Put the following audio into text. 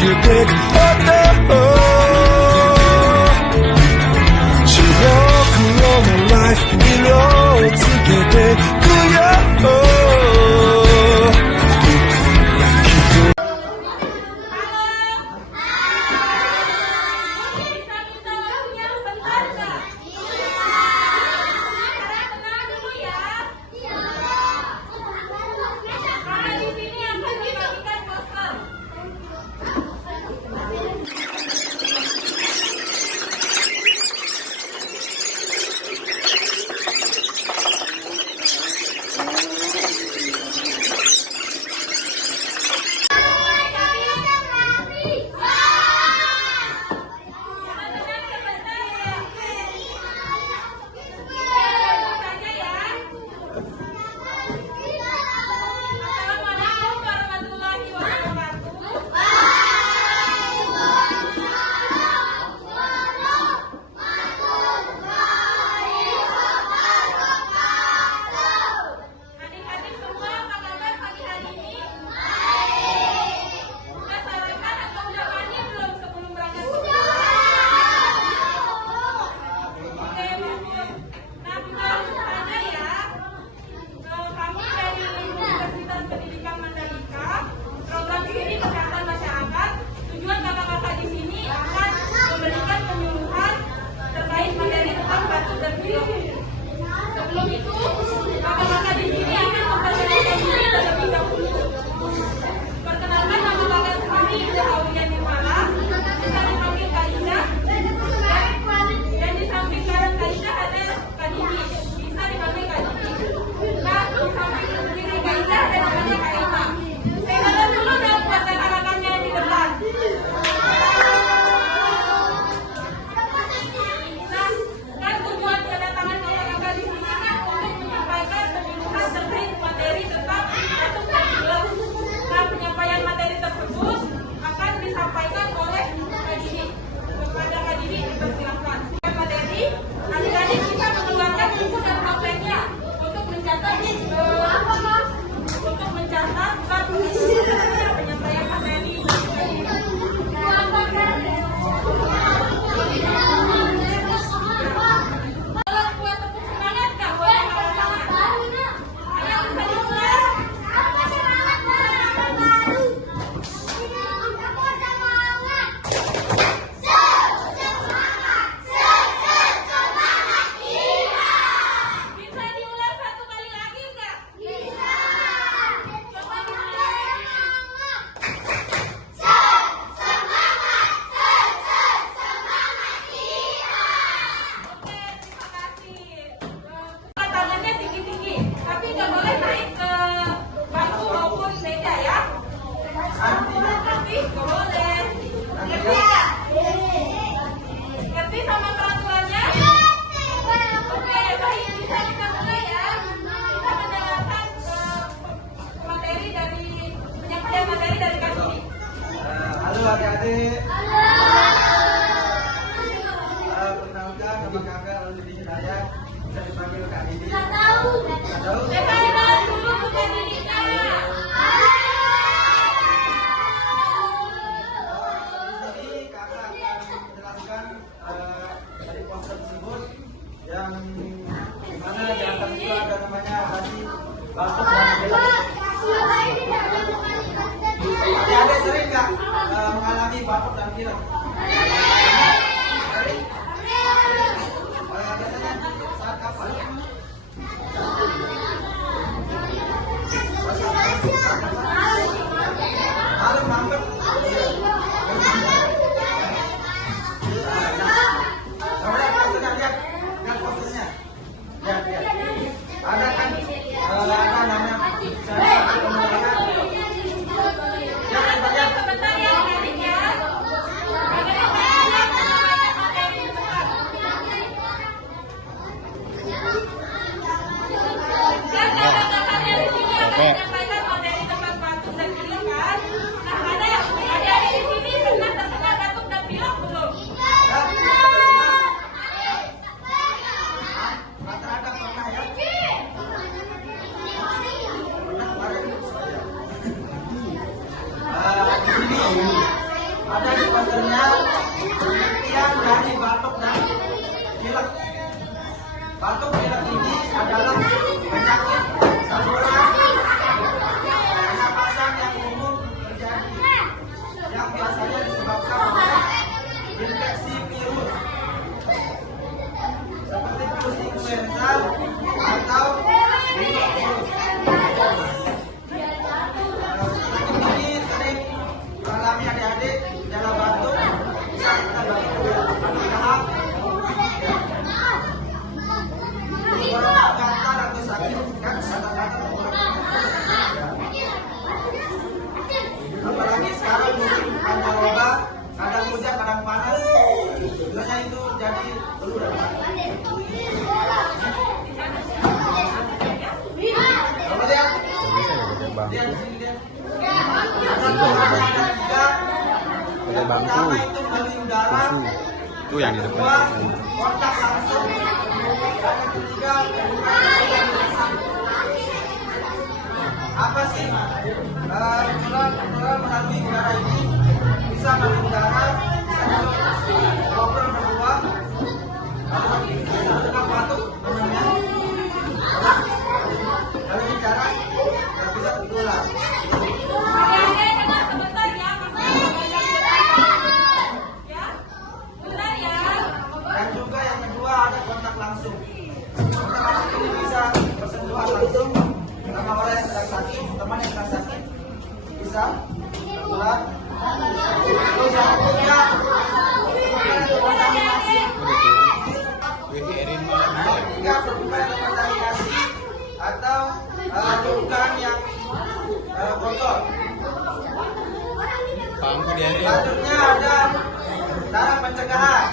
그대 지옥으로 내 life 이뤄지게 될 거야. Halo adik-adik. Perkenalkan nama kakak Rosidi Hidayat, bisa dipanggil Kak Didi. Nggak tahu. Kenalan dulu Kak Didi. Ini kakak akan menjelaskan dari poster tersebut yang dimana di atas itu ada namanya tadi batuk dan pilek. Adik-adik sering nggak mengalami batuk dan pilek? Biasanya saat kapan? Malam mampet. Lihat posternya. Lihat. Ada kan ada namanya ada di posternya penelitian dari batuk dan pilek. Batuk pilek ini adalah penyakit saluran pernapasan yang umum terjadi, yang biasanya disebabkan oleh infeksi virus seperti virus influenza atau virus. Penyakit ini sering dialami adik-adik, gejala batuk bisa kita bagi pada tahap tenggorokan gatal atau sakit kan kata-kata tenggorokan. Apalagi sekarang musim pancaroba, kadang hujan kadang panas, biasanya itu jadi flu dan batuk. Coba lihat, lihat di sini lihat. Ada tiga. Yang pertama itu melalui udara, Itu yang di depan. kedua kontak langsung, dan yang ketiga apa sih penularan melalui udara ini? Bisa melalui udara, bisa ngobrol berdua, lalu dengan batuk namanya, lalu bicara dan bisa tertular. Dan juga yang kedua ada kontak langsung. Kontak langsung ini bisa bersentuhan langsung sama orang yang sedang sakit, teman yang sedang sakit, bisa tertular. Terus yang ketiga kontaminasi. Ketiga kontaminasi atau lingkungan yang kotor. Selanjutnya ada cara pencegahan.